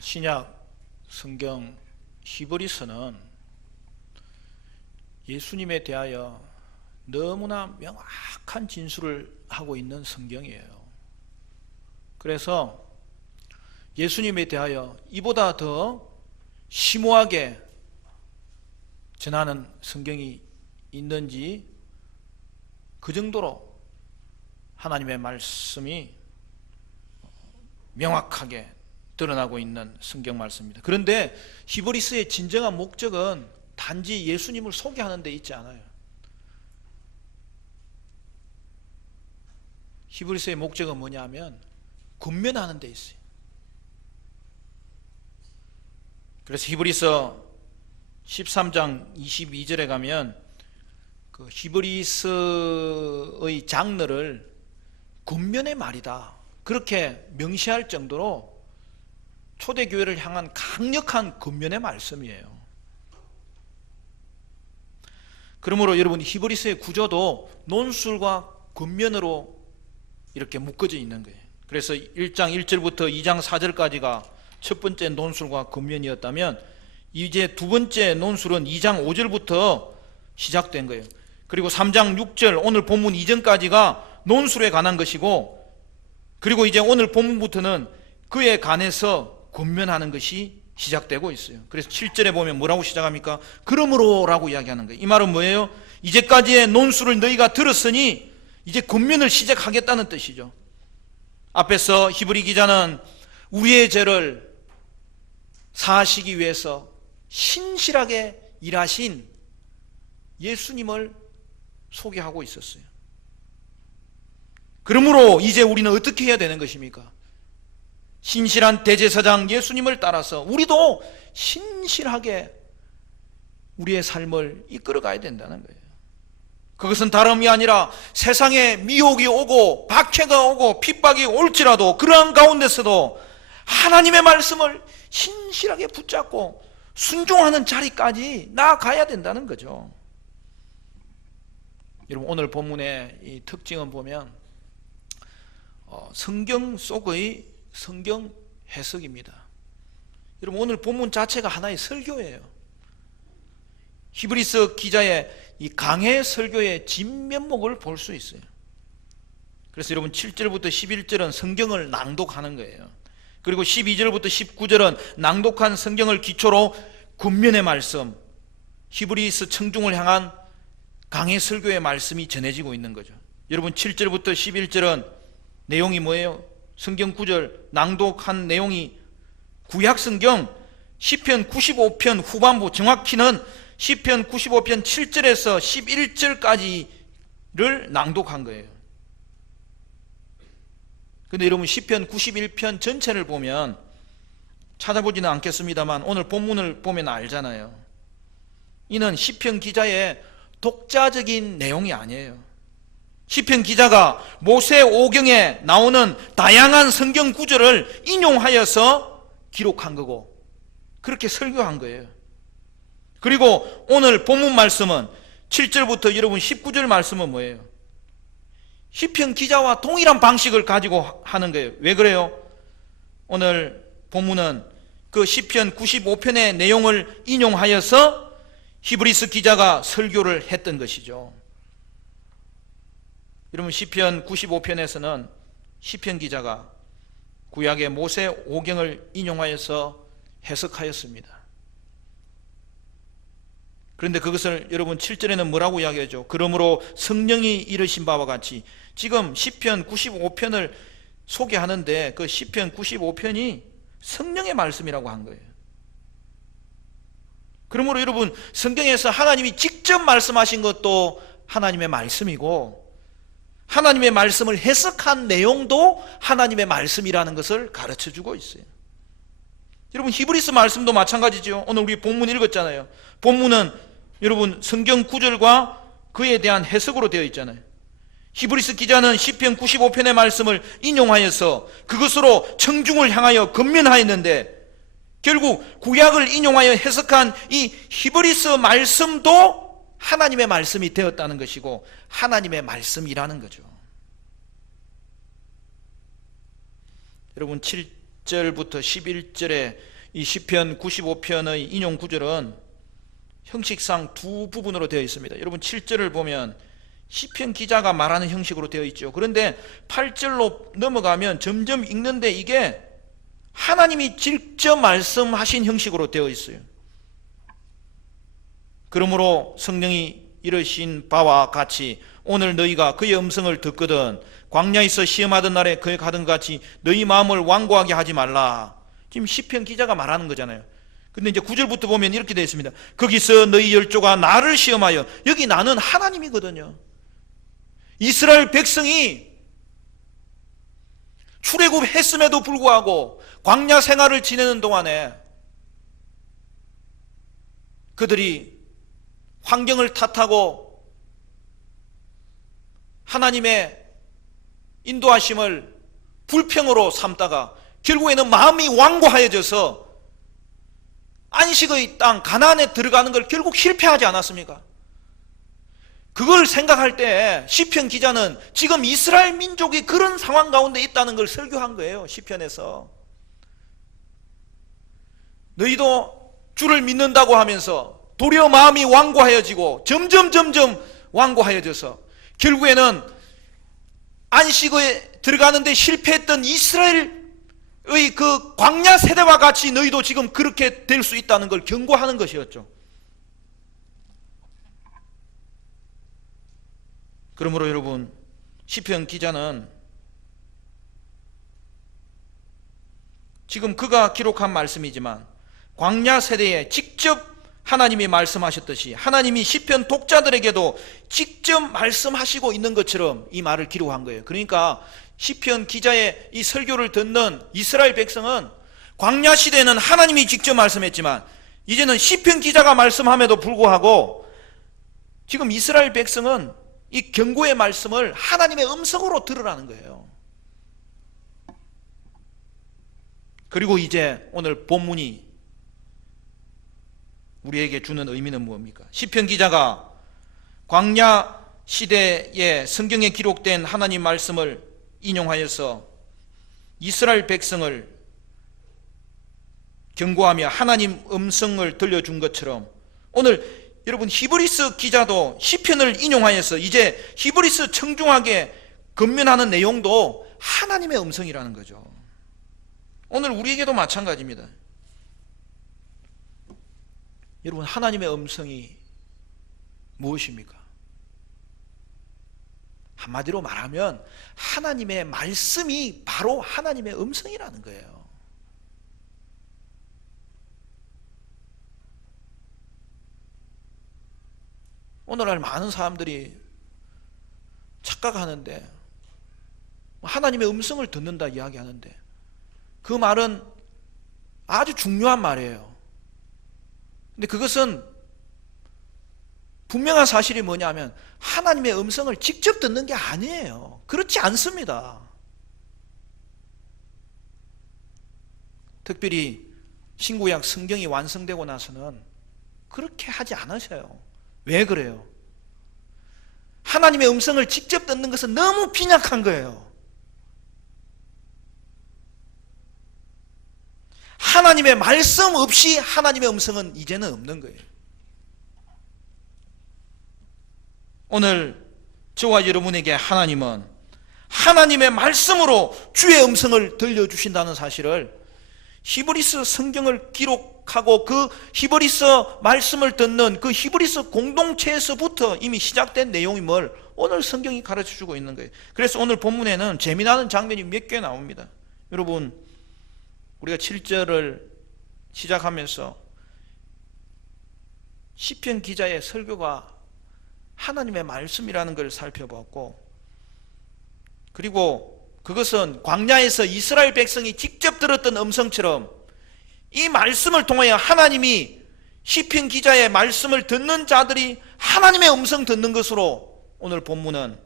신약 성경 히브리서는 예수님에 대하여 너무나 명확한 진술을 하고 있는 성경이에요. 그래서 예수님에 대하여 이보다 더 심오하게 전하는 성경이 있는지, 그 정도로 하나님의 말씀이 명확하게 드러나고 있는 성경 말씀입니다. 그런데 히브리서의 진정한 목적은 단지 예수님을 소개하는 데 있지 않아요. 히브리서의 목적은 뭐냐면 권면하는 데 있어요. 그래서 히브리서 13장 22절에 가면 그 히브리서의 장르를 권면의 말이다, 그렇게 명시할 정도로 초대교회를 향한 강력한 권면의 말씀이에요. 그러므로 여러분, 히브리서의 구조도 논술과 권면으로 이렇게 묶어져 있는 거예요. 그래서 1장 1절부터 2장 4절까지가 첫 번째 논술과 권면이었다면, 이제 두 번째 논술은 2장 5절부터 시작된 거예요. 그리고 3장 6절, 오늘 본문 이전까지가 논술에 관한 것이고, 그리고 이제 오늘 본문부터는 그에 관해서 권면하는 것이 시작되고 있어요. 그래서 7절에 보면 뭐라고 시작합니까? 그러므로 라고 이야기하는 거예요. 이 말은 뭐예요? 이제까지의 논술을 너희가 들었으니 이제 권면을 시작하겠다는 뜻이죠. 앞에서 히브리 기자는 우리의 죄를 사하시기 위해서 신실하게 일하신 예수님을 소개하고 있었어요. 그러므로 이제 우리는 어떻게 해야 되는 것입니까? 신실한 대제사장 예수님을 따라서 우리도 신실하게 우리의 삶을 이끌어가야 된다는 거예요. 그것은 다름이 아니라 세상에 미혹이 오고 박해가 오고 핍박이 올지라도 그러한 가운데서도 하나님의 말씀을 신실하게 붙잡고 순종하는 자리까지 나아가야 된다는 거죠. 여러분, 오늘 본문의 이 특징은 보면 성경 속의 성경 해석입니다. 여러분, 오늘 본문 자체가 하나의 설교예요. 히브리서 기자의 이 강해 설교의 진면목을 볼 수 있어요. 그래서 여러분, 7절부터 11절은 성경을 낭독하는 거예요. 그리고 12절부터 19절은 낭독한 성경을 기초로 권면의 말씀, 히브리서 청중을 향한 강해 설교의 말씀이 전해지고 있는 거죠. 여러분, 7절부터 11절은 내용이 뭐예요? 성경 구절 낭독한 내용이 구약 성경 시편 95편 후반부, 정확히는 시편 95편 7절에서 11절까지를 낭독한 거예요. 근데 여러분, 시편 91편 전체를 보면, 찾아보지는 않겠습니다만 오늘 본문을 보면 알잖아요. 이는 시편 기자의 독자적인 내용이 아니에요. 시편 기자가 모세 오경에 나오는 다양한 성경 구절을 인용하여서 기록한 거고, 그렇게 설교한 거예요. 그리고 오늘 본문 말씀은 7절부터 여러분 19절 말씀은 뭐예요? 시편 기자와 동일한 방식을 가지고 하는 거예요. 왜 그래요? 오늘 본문은 그 시편 95편의 내용을 인용하여서 히브리서 기자가 설교를 했던 것이죠. 여러분, 시편 95편에서는 시편 기자가 구약의 모세 오경을 인용하여서 해석하였습니다. 그런데 그것을 여러분 7절에는 뭐라고 이야기하죠? 그러므로 성령이 이르신 바와 같이, 지금 시편 95편을 소개하는데 그 시편 95편이 성령의 말씀이라고 한 거예요. 그러므로 여러분, 성경에서 하나님이 직접 말씀하신 것도 하나님의 말씀이고, 하나님의 말씀을 해석한 내용도 하나님의 말씀이라는 것을 가르쳐주고 있어요. 여러분, 히브리서 말씀도 마찬가지죠. 오늘 우리 본문 읽었잖아요. 본문은 여러분 성경 구절과 그에 대한 해석으로 되어 있잖아요. 히브리서 기자는 시편 95편의 말씀을 인용하여서 그것으로 청중을 향하여 권면하였는데, 결국 구약을 인용하여 해석한 이 히브리서 말씀도 하나님의 말씀이 되었다는 것이고 하나님의 말씀이라는 거죠. 여러분, 8절부터 11절에 이 시편 95편의 인용 구절은 형식상 두 부분으로 되어 있습니다. 여러분 7절을 보면 시편 기자가 말하는 형식으로 되어 있죠. 그런데 8절로 넘어가면 점점 읽는데 이게 하나님이 직접 말씀하신 형식으로 되어 있어요. 그러므로 성령이 이르신 바와 같이 오늘 너희가 그의 음성을 듣거든 광야에서 시험하던 날에 그에 가던 같이 너희 마음을 완고하게 하지 말라. 지금 시편 기자가 말하는 거잖아요. 근데 이제 9절부터 보면 이렇게 되어 있습니다. 거기서 너희 열조가 나를 시험하여, 여기 나는 하나님이거든요. 이스라엘 백성이 출애굽했음에도 불구하고 광야 생활을 지내는 동안에 그들이 환경을 탓하고 하나님의 인도하심을 불평으로 삼다가 결국에는 마음이 완고하여져서 안식의 땅 가나안에 들어가는 걸 결국 실패하지 않았습니까? 그걸 생각할 때 시편 기자는 지금 이스라엘 민족이 그런 상황 가운데 있다는 걸 설교한 거예요. 시편에서 너희도 주를 믿는다고 하면서 도리어 마음이 완고하여지고 점점 완고하여져서 결국에는 안식에 들어가는데 실패했던 이스라엘의 그 광야 세대와 같이 너희도 지금 그렇게 될 수 있다는 걸 경고하는 것이었죠. 그러므로 여러분 시편 기자는 지금 그가 기록한 말씀이지만 광야 세대에 직접 하나님이 말씀하셨듯이 하나님이 시편 독자들에게도 직접 말씀하시고 있는 것처럼 이 말을 기록한 거예요. 그러니까 시편 기자의 이 설교를 듣는 이스라엘 백성은 광야 시대에는 하나님이 직접 말씀했지만 이제는 시편 기자가 말씀함에도 불구하고 지금 이스라엘 백성은 이 경고의 말씀을 하나님의 음성으로 들으라는 거예요. 그리고 이제 오늘 본문이 우리에게 주는 의미는 무엇입니까? 시편 기자가 광야 시대에 성경에 기록된 하나님 말씀을 인용하여서 이스라엘 백성을 경고하며 하나님 음성을 들려준 것처럼 오늘 여러분 히브리서 기자도 시편을 인용하여서 이제 히브리서 청중하게 권면하는 내용도 하나님의 음성이라는 거죠. 오늘 우리에게도 마찬가지입니다. 여러분 하나님의 음성이 무엇입니까? 한마디로 말하면 하나님의 말씀이 바로 하나님의 음성이라는 거예요. 오늘날 많은 사람들이 착각하는데 하나님의 음성을 듣는다 이야기하는데 그 말은 아주 중요한 말이에요. 근데 그것은 분명한 사실이 뭐냐면 하나님의 음성을 직접 듣는 게 아니에요. 그렇지 않습니다. 특별히 신구약 성경이 완성되고 나서는 그렇게 하지 않으셔요. 왜 그래요? 하나님의 음성을 직접 듣는 것은 너무 빈약한 거예요. 하나님의 말씀 없이 하나님의 음성은 이제는 없는 거예요. 오늘 저와 여러분에게 하나님은 하나님의 말씀으로 주의 음성을 들려주신다는 사실을 히브리서 성경을 기록하고 그 히브리서 말씀을 듣는 그 히브리서 공동체에서부터 이미 시작된 내용임을 오늘 성경이 가르쳐주고 있는 거예요. 그래서 오늘 본문에는 재미나는 장면이 몇 개 나옵니다. 여러분 우리가 7절을 시작하면서 시편 기자의 설교가 하나님의 말씀이라는 걸 살펴봤고 그리고 그것은 광야에서 이스라엘 백성이 직접 들었던 음성처럼 이 말씀을 통하여 하나님이 시편 기자의 말씀을 듣는 자들이 하나님의 음성 듣는 것으로 오늘 본문은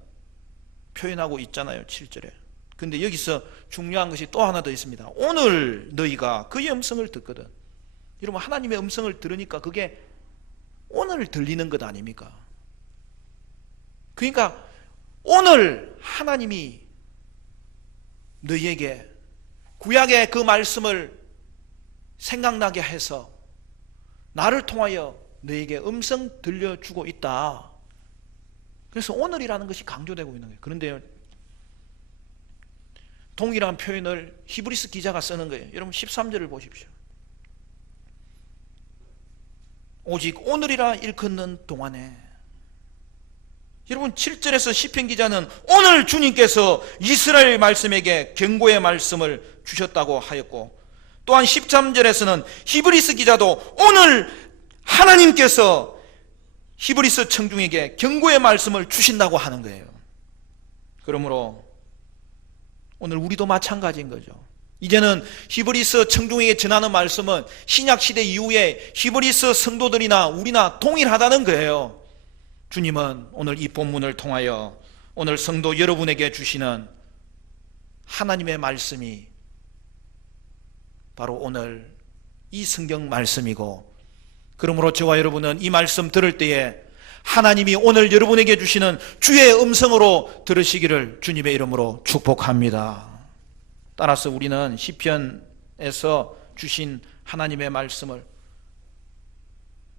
표현하고 있잖아요. 7절에. 근데 여기서 중요한 것이 또 하나 더 있습니다. 오늘 너희가 그의 음성을 듣거든. 여러분 하나님의 음성을 들으니까 그게 오늘 들리는 것 아닙니까? 그러니까 오늘 하나님이 너희에게 구약의 그 말씀을 생각나게 해서 나를 통하여 너에게 음성 들려주고 있다. 그래서 오늘이라는 것이 강조되고 있는 거예요. 그런데요, 동일한 표현을 히브리서 기자가 쓰는 거예요. 여러분 13절을 보십시오. 오직 오늘이라 일컫는 동안에. 여러분 7절에서 시편 기자는 오늘 주님께서 이스라엘 말씀에게 경고의 말씀을 주셨다고 하였고, 또한 13절에서는 히브리서 기자도 오늘 하나님께서 히브리서 청중에게 경고의 말씀을 주신다고 하는 거예요. 그러므로 오늘 우리도 마찬가지인 거죠. 이제는 히브리서 청중에게 전하는 말씀은 신약시대 이후에 히브리서 성도들이나 우리나 동일하다는 거예요. 주님은 오늘 이 본문을 통하여 오늘 성도 여러분에게 주시는 하나님의 말씀이 바로 오늘 이 성경 말씀이고, 그러므로 저와 여러분은 이 말씀 들을 때에 하나님이 오늘 여러분에게 주시는 주의 음성으로 들으시기를 주님의 이름으로 축복합니다. 따라서 우리는 시편에서 주신 하나님의 말씀을,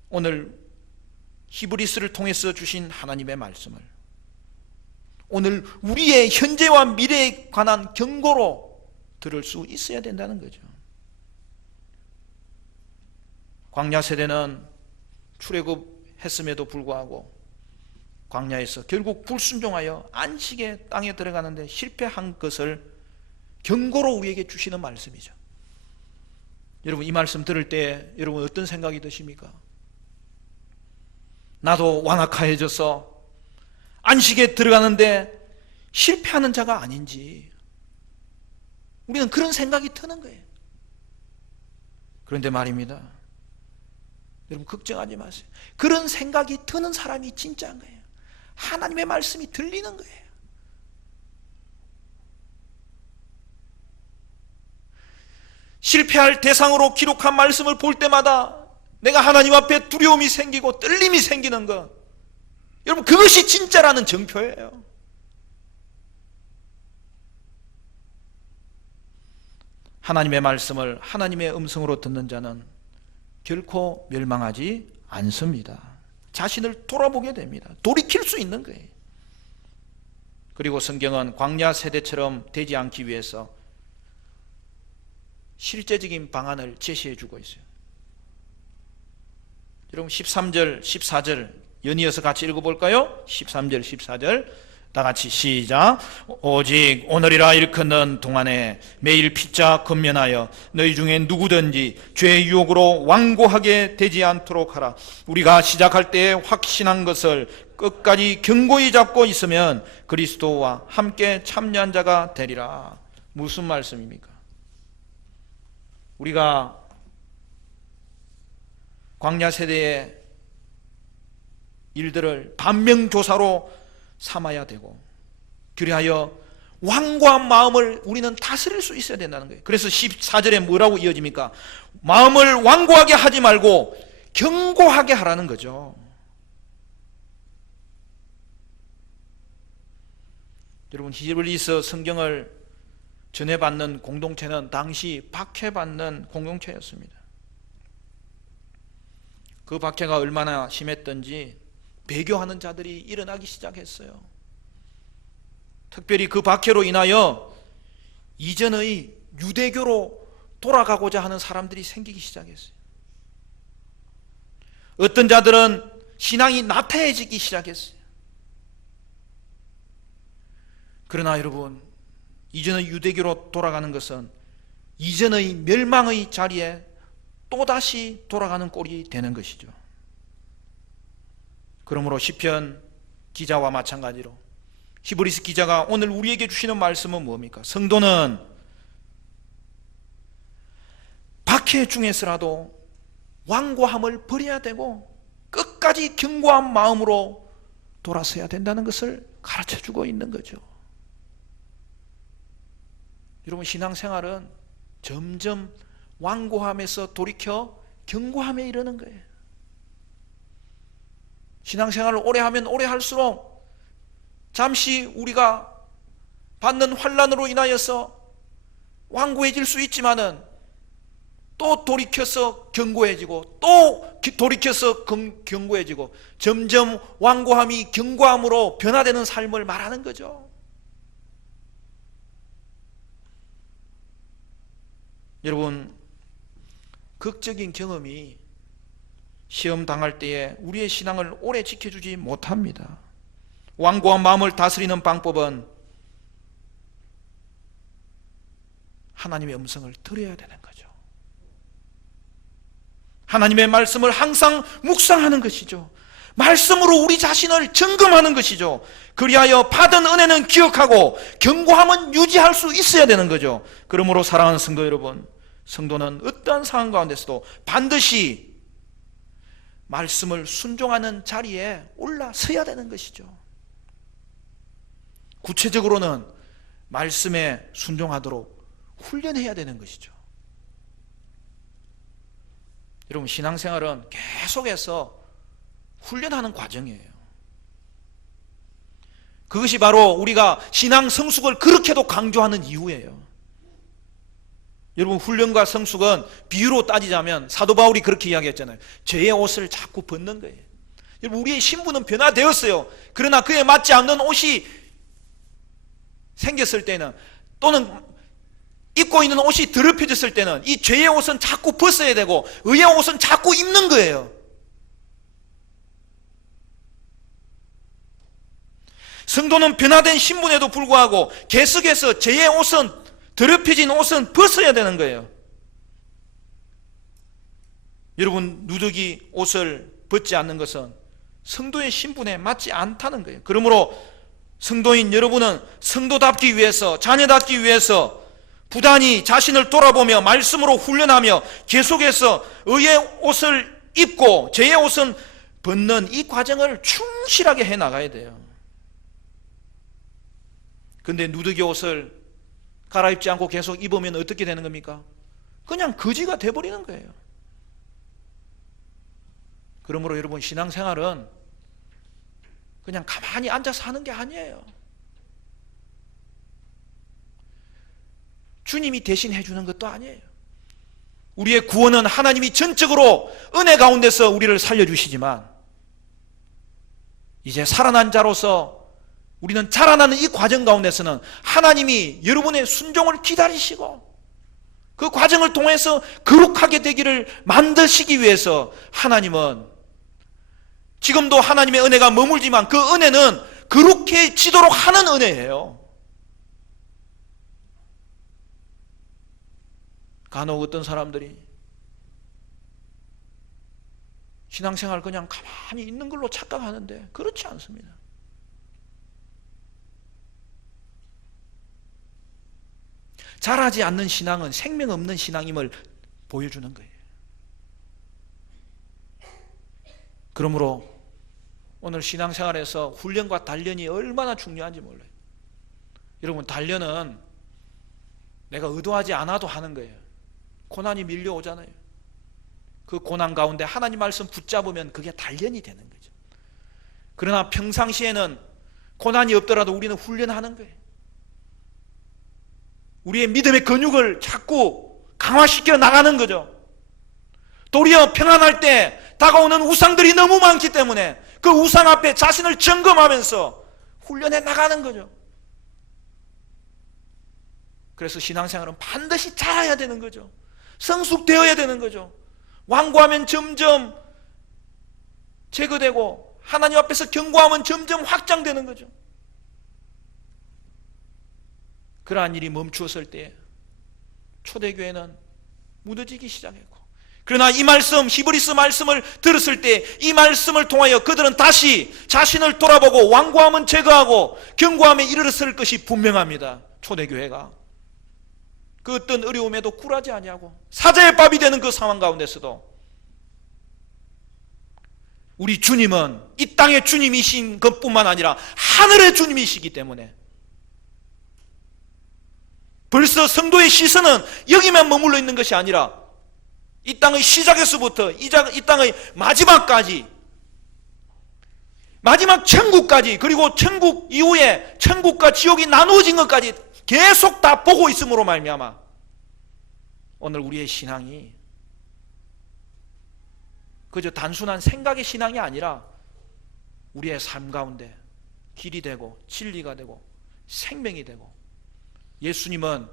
오늘 히브리서를 통해서 주신 하나님의 말씀을 오늘 우리의 현재와 미래에 관한 경고로 들을 수 있어야 된다는 거죠. 광야 세대는 출애굽했음에도 불구하고 광야에서 결국 불순종하여 안식의 땅에 들어가는데 실패한 것을 경고로 우리에게 주시는 말씀이죠. 여러분 이 말씀 들을 때 여러분 어떤 생각이 드십니까? 나도 완악하여져서 안식에 들어가는데 실패하는 자가 아닌지 우리는 그런 생각이 드는 거예요. 그런데 말입니다, 여러분 걱정하지 마세요. 그런 생각이 드는 사람이 진짜인 거예요. 하나님의 말씀이 들리는 거예요. 실패할 대상으로 기록한 말씀을 볼 때마다 내가 하나님 앞에 두려움이 생기고 떨림이 생기는 것, 여러분 그것이 진짜라는 증표예요. 하나님의 말씀을 하나님의 음성으로 듣는 자는 결코 멸망하지 않습니다. 자신을 돌아보게 됩니다. 돌이킬 수 있는 거예요. 그리고 성경은 광야 세대처럼 되지 않기 위해서 실제적인 방안을 제시해 주고 있어요. 여러분 13절 14절 연이어서 같이 읽어볼까요? 13절 14절 다 같이 시작. 오직 오늘이라 일컫는 동안에 매일 피차 근면하여 너희 중에 누구든지 죄의 유혹으로 완고하게 되지 않도록 하라. 우리가 시작할 때에 확신한 것을 끝까지 견고히 잡고 있으면 그리스도와 함께 참여한 자가 되리라. 무슨 말씀입니까? 우리가 광야 세대의 일들을 반면교사로 삼아야 되고, 그리하여 완고한 마음을 우리는 다스릴 수 있어야 된다는 거예요. 그래서 14절에 뭐라고 이어집니까? 마음을 완고하게 하지 말고 견고하게 하라는 거죠. 여러분 히브리서 성경을 전해받는 공동체는 당시 박해받는 공동체였습니다. 그 박해가 얼마나 심했던지 배교하는 자들이 일어나기 시작했어요. 특별히 그 박해로 인하여 이전의 유대교로 돌아가고자 하는 사람들이 생기기 시작했어요. 어떤 자들은 신앙이 나태해지기 시작했어요. 그러나 여러분, 이전의 유대교로 돌아가는 것은 이전의 멸망의 자리에 또다시 돌아가는 꼴이 되는 것이죠. 그러므로 시편 기자와 마찬가지로 히브리서 기자가 오늘 우리에게 주시는 말씀은 뭡니까? 성도는 박해 중에서라도 완고함을 버려야 되고 끝까지 견고한 마음으로 돌아서야 된다는 것을 가르쳐주고 있는 거죠. 여러분 신앙생활은 점점 완고함에서 돌이켜 견고함에 이르는 거예요. 신앙생활을 오래 하면 오래 할수록 잠시 우리가 받는 환난으로 인하여서 완고해질 수 있지만은 또 돌이켜서 견고해지고 또 돌이켜서 견고해지고 점점 완고함이 견고함으로 변화되는 삶을 말하는 거죠. 여러분, 극적인 경험이 시험 당할 때에 우리의 신앙을 오래 지켜주지 못합니다. 완고한 마음을 다스리는 방법은 하나님의 음성을 들어야 되는 거죠. 하나님의 말씀을 항상 묵상하는 것이죠. 말씀으로 우리 자신을 점검하는 것이죠. 그리하여 받은 은혜는 기억하고 견고함은 유지할 수 있어야 되는 거죠. 그러므로 사랑하는 성도 여러분, 성도는 어떠한 상황 가운데서도 반드시 말씀을 순종하는 자리에 올라서야 되는 것이죠. 구체적으로는 말씀에 순종하도록 훈련해야 되는 것이죠. 여러분, 신앙생활은 계속해서 훈련하는 과정이에요. 그것이 바로 우리가 신앙 성숙을 그렇게도 강조하는 이유예요. 여러분, 훈련과 성숙은 비유로 따지자면 사도 바울이 그렇게 이야기했잖아요. 죄의 옷을 자꾸 벗는 거예요. 여러분, 우리의 신분은 변화되었어요. 그러나 그에 맞지 않는 옷이 생겼을 때는, 또는 입고 있는 옷이 더럽혀졌을 때는 이 죄의 옷은 자꾸 벗어야 되고 의의 옷은 자꾸 입는 거예요. 성도는 변화된 신분에도 불구하고 계속해서 죄의 옷은, 더럽혀진 옷은 벗어야 되는 거예요. 여러분, 누더기 옷을 벗지 않는 것은 성도의 신분에 맞지 않다는 거예요. 그러므로 성도인 여러분은 성도답기 위해서, 자녀답기 위해서 부단히 자신을 돌아보며 말씀으로 훈련하며 계속해서 의의 옷을 입고 죄의 옷은 벗는 이 과정을 충실하게 해 나가야 돼요. 근데 누더기 옷을 갈아입지 않고 계속 입으면 어떻게 되는 겁니까? 그냥 거지가 돼버리는 거예요. 그러므로 여러분, 신앙생활은 그냥 가만히 앉아서 하는 게 아니에요. 주님이 대신 해주는 것도 아니에요. 우리의 구원은 하나님이 전적으로 은혜 가운데서 우리를 살려주시지만, 이제 살아난 자로서 우리는 자라나는 이 과정 가운데서는 하나님이 여러분의 순종을 기다리시고 그 과정을 통해서 거룩하게 되기를 만드시기 위해서 하나님은, 지금도 하나님의 은혜가 머물지만 그 은혜는 거룩해지도록 하는 은혜예요. 간혹 어떤 사람들이 신앙생활 그냥 가만히 있는 걸로 착각하는데 그렇지 않습니다. 자라지 않는 신앙은 생명 없는 신앙임을 보여주는 거예요. 그러므로 오늘 신앙생활에서 훈련과 단련이 얼마나 중요한지 몰라요. 여러분, 단련은 내가 의도하지 않아도 하는 거예요. 고난이 밀려오잖아요. 그 고난 가운데 하나님 말씀 붙잡으면 그게 단련이 되는 거죠. 그러나 평상시에는 고난이 없더라도 우리는 훈련하는 거예요. 우리의 믿음의 근육을 자꾸 강화시켜 나가는 거죠. 도리어 평안할 때 다가오는 우상들이 너무 많기 때문에 그 우상 앞에 자신을 점검하면서 훈련해 나가는 거죠. 그래서 신앙생활은 반드시 자라야 되는 거죠. 성숙되어야 되는 거죠. 완고하면 점점 제거되고 하나님 앞에서 견고하면 점점 확장되는 거죠. 그러한 일이 멈추었을 때 초대교회는 무너지기 시작했고, 그러나 이 말씀, 히브리서 말씀을 들었을 때 이 말씀을 통하여 그들은 다시 자신을 돌아보고 완고함은 제거하고 견고함에 이르렀을 것이 분명합니다. 초대교회가 그 어떤 어려움에도 굴하지 아니하고 사자의 밥이 되는 그 상황 가운데서도 우리 주님은 이 땅의 주님이신 것뿐만 아니라 하늘의 주님이시기 때문에 벌써 성도의 시선은 여기만 머물러 있는 것이 아니라 이 땅의 시작에서부터 이 땅의 마지막까지, 마지막 천국까지, 그리고 천국 이후에 천국과 지옥이 나누어진 것까지 계속 다 보고 있음으로 말미암아 오늘 우리의 신앙이 그저 단순한 생각의 신앙이 아니라 우리의 삶 가운데 길이 되고 진리가 되고 생명이 되고, 예수님은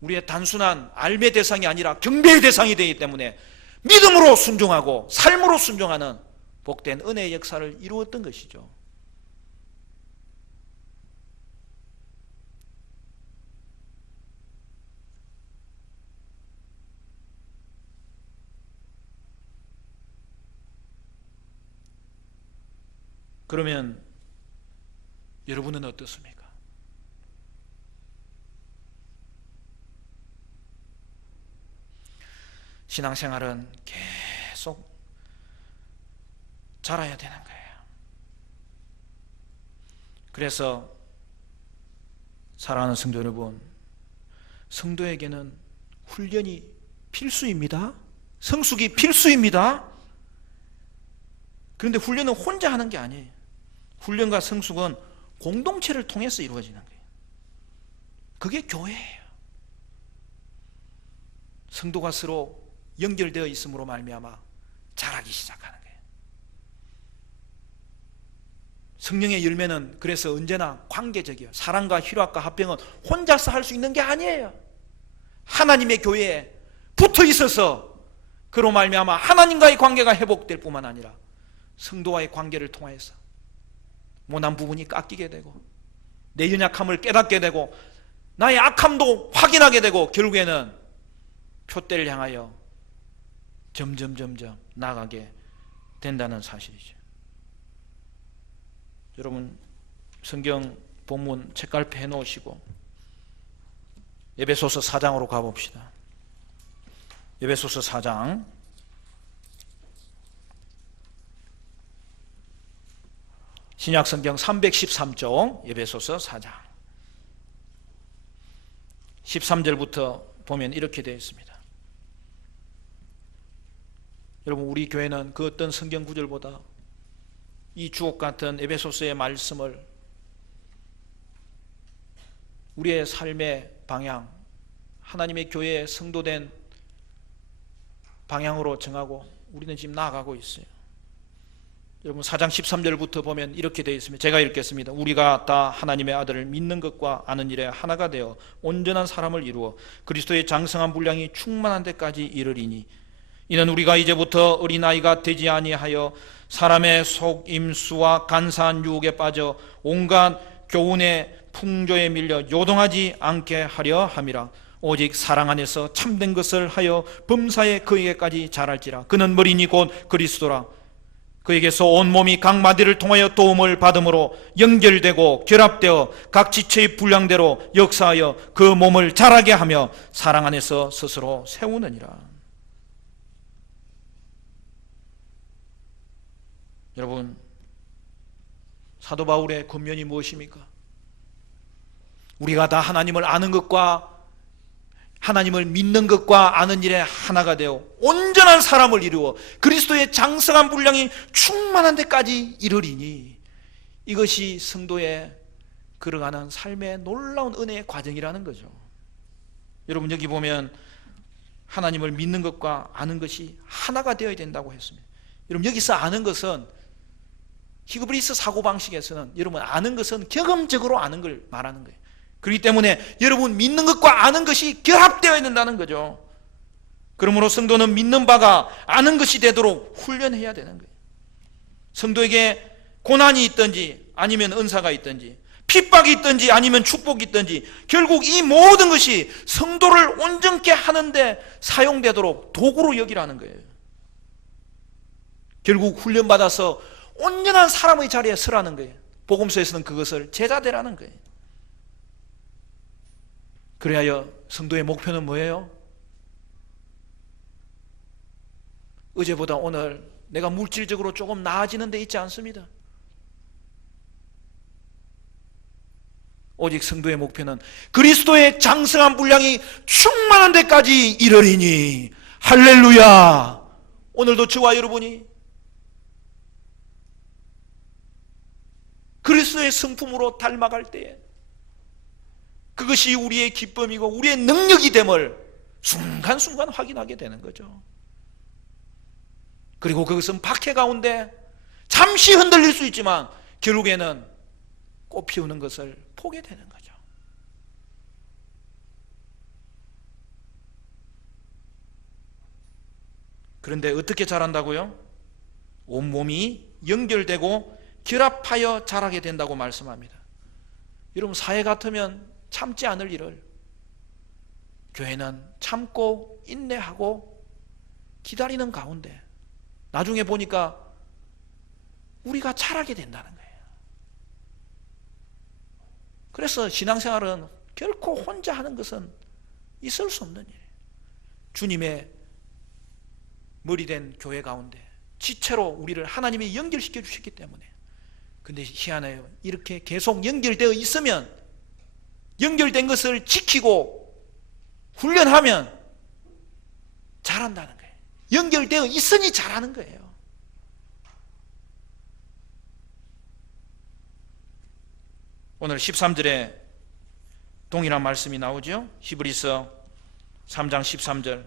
우리의 단순한 알의 대상이 아니라 경배의 대상이 되기 때문에 믿음으로 순종하고 삶으로 순종하는 복된 은혜의 역사를 이루었던 것이죠. 그러면 여러분은 어떻습니까? 신앙생활은 계속 자라야 되는 거예요. 그래서 사랑하는 성도 여러분, 성도에게는 훈련이 필수입니다. 성숙이 필수입니다. 그런데 훈련은 혼자 하는 게 아니에요. 훈련과 성숙은 공동체를 통해서 이루어지는 거예요. 그게 교회예요. 성도가 서로 연결되어 있음으로 말미암아 자라기 시작하는 거예요. 성령의 열매는 그래서 언제나 관계적이에요. 사랑과 희락과 화평은 혼자서 할 수 있는 게 아니에요. 하나님의 교회에 붙어 있어서 그로 말미암아 하나님과의 관계가 회복될 뿐만 아니라 성도와의 관계를 통해서 모난 부분이 깎이게 되고 내 연약함을 깨닫게 되고 나의 악함도 확인하게 되고 결국에는 표대를 향하여 점점 나아가게 된다는 사실이죠. 여러분, 성경 본문 책갈피 해놓으시고 에베소서 4장으로 가봅시다. 에베소서 4장 신약성경 313쪽 에베소서 4장 13절부터 보면 이렇게 되어 있습니다. 여러분, 우리 교회는 그 어떤 성경 구절보다 이 주옥같은 에베소서의 말씀을 우리의 삶의 방향, 하나님의 교회의 성도된 방향으로 정하고 우리는 지금 나아가고 있어요. 여러분, 4장 13절부터 보면 이렇게 되어 있습니다. 제가 읽겠습니다. 우리가 다 하나님의 아들을 믿는 것과 아는 일에 하나가 되어 온전한 사람을 이루어 그리스도의 장성한 분량이 충만한 데까지 이르리니, 이는 우리가 이제부터 어린아이가 되지 아니하여 사람의 속임수와 간사한 유혹에 빠져 온갖 교훈의 풍조에 밀려 요동하지 않게 하려 함이라. 오직 사랑 안에서 참된 것을 하여 범사에 그에게까지 자랄지라. 그는 머리니 곧 그리스도라. 그에게서 온 몸이 각 마디를 통하여 도움을 받음으로 연결되고 결합되어 각 지체의 분량대로 역사하여 그 몸을 자라게 하며 사랑 안에서 스스로 세우느니라. 여러분, 사도 바울의 권면이 무엇입니까? 우리가 다 하나님을 아는 것과 하나님을 믿는 것과 아는 일에 하나가 되어 온전한 사람을 이루어 그리스도의 장성한 분량이 충만한 데까지 이르리니, 이것이 성도의 걸어가는 삶의 놀라운 은혜의 과정이라는 거죠. 여러분, 여기 보면 하나님을 믿는 것과 아는 것이 하나가 되어야 된다고 했습니다. 여러분, 여기서 아는 것은 히브리서 사고방식에서는 여러분 아는 것은 경험적으로 아는 걸 말하는 거예요. 그렇기 때문에 여러분 믿는 것과 아는 것이 결합되어야 된다는 거죠. 그러므로 성도는 믿는 바가 아는 것이 되도록 훈련해야 되는 거예요. 성도에게 고난이 있든지 아니면 은사가 있든지 핍박이 있든지 아니면 축복이 있든지 결국 이 모든 것이 성도를 온전케 하는데 사용되도록 도구로 여기라는 거예요. 결국 훈련받아서 온전한 사람의 자리에 서라는 거예요. 복음서에서는 그것을 제자되라는 거예요. 그래야 성도의 목표는 뭐예요? 어제보다 오늘 내가 물질적으로 조금 나아지는 데 있지 않습니다. 오직 성도의 목표는 그리스도의 장성한 분량이 충만한 데까지 이르리니. 할렐루야. 오늘도 저와 여러분이 그리스도의 성품으로 닮아갈 때에 그것이 우리의 기쁨이고 우리의 능력이 됨을 순간순간 확인하게 되는 거죠. 그리고 그것은 박해 가운데 잠시 흔들릴 수 있지만 결국에는 꽃 피우는 것을 보게 되는 거죠. 그런데 어떻게 자란다고요? 온몸이 연결되고 결합하여 자라게 된다고 말씀합니다. 여러분, 사회 같으면 참지 않을 일을 교회는 참고 인내하고 기다리는 가운데 나중에 보니까 우리가 자라게 된다는 거예요. 그래서 신앙생활은 결코 혼자 하는 것은 있을 수 없는 일이에요. 주님의 머리된 교회 가운데 지체로 우리를 하나님이 연결시켜 주셨기 때문에. 근데 희한해요. 이렇게 계속 연결되어 있으면, 연결된 것을 지키고 훈련하면 잘한다는 거예요. 연결되어 있으니 잘하는 거예요. 오늘 13절에 동일한 말씀이 나오죠. 히브리서 3장 13절.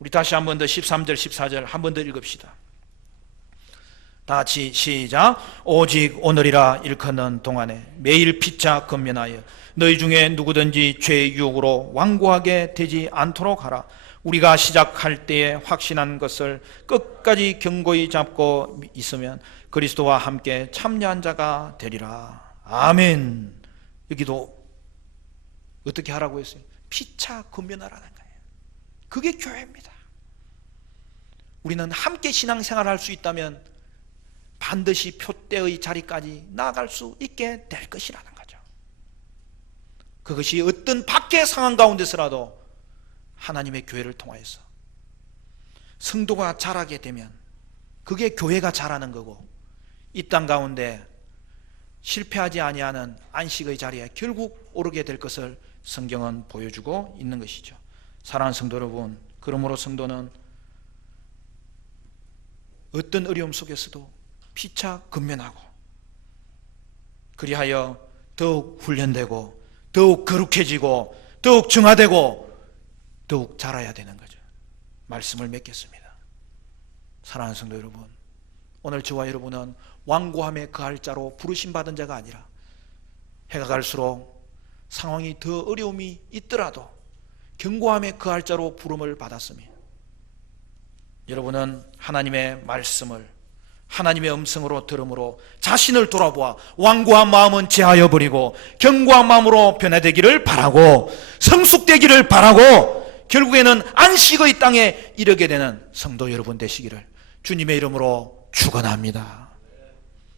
우리 다시 한 번 더 13절 14절 한 번 더 읽읍시다. 다 같이 시작. 오직 오늘이라 일컫는 동안에 매일 피차 근면하여 너희 중에 누구든지 죄의 유혹으로 완고하게 되지 않도록 하라. 우리가 시작할 때에 확신한 것을 끝까지 견고히 잡고 있으면 그리스도와 함께 참여한 자가 되리라. 아멘. 여기도 어떻게 하라고 했어요? 피차 근면하라는 거예요. 그게 교회입니다. 우리는 함께 신앙생활을 할 수 있다면 반드시 표대의 자리까지 나아갈 수 있게 될 것이라는 거죠. 그것이 어떤 밖의 상황 가운데서라도 하나님의 교회를 통하여서 성도가 자라게 되면 그게 교회가 자라는 거고, 이 땅 가운데 실패하지 아니하는 안식의 자리에 결국 오르게 될 것을 성경은 보여주고 있는 것이죠. 사랑하는 성도 여러분, 그러므로 성도는 어떤 어려움 속에서도 피차 근면하고, 그리하여 더욱 훈련되고 더욱 거룩해지고 더욱 정화되고 더욱 자라야 되는 거죠. 말씀을 맺겠습니다. 사랑하는 성도 여러분, 오늘 저와 여러분은 완고함에 거할 자로 부르심 받은 자가 아니라 해가 갈수록 상황이 더 어려움이 있더라도 견고함에 거할 자로 부름을 받았으며, 여러분은 하나님의 말씀을 하나님의 음성으로 들음으로 자신을 돌아보아 완고한 마음은 제하여 버리고 견고한 마음으로 변화되기를 바라고 성숙되기를 바라고 결국에는 안식의 땅에 이르게 되는 성도 여러분 되시기를 주님의 이름으로 축원합니다.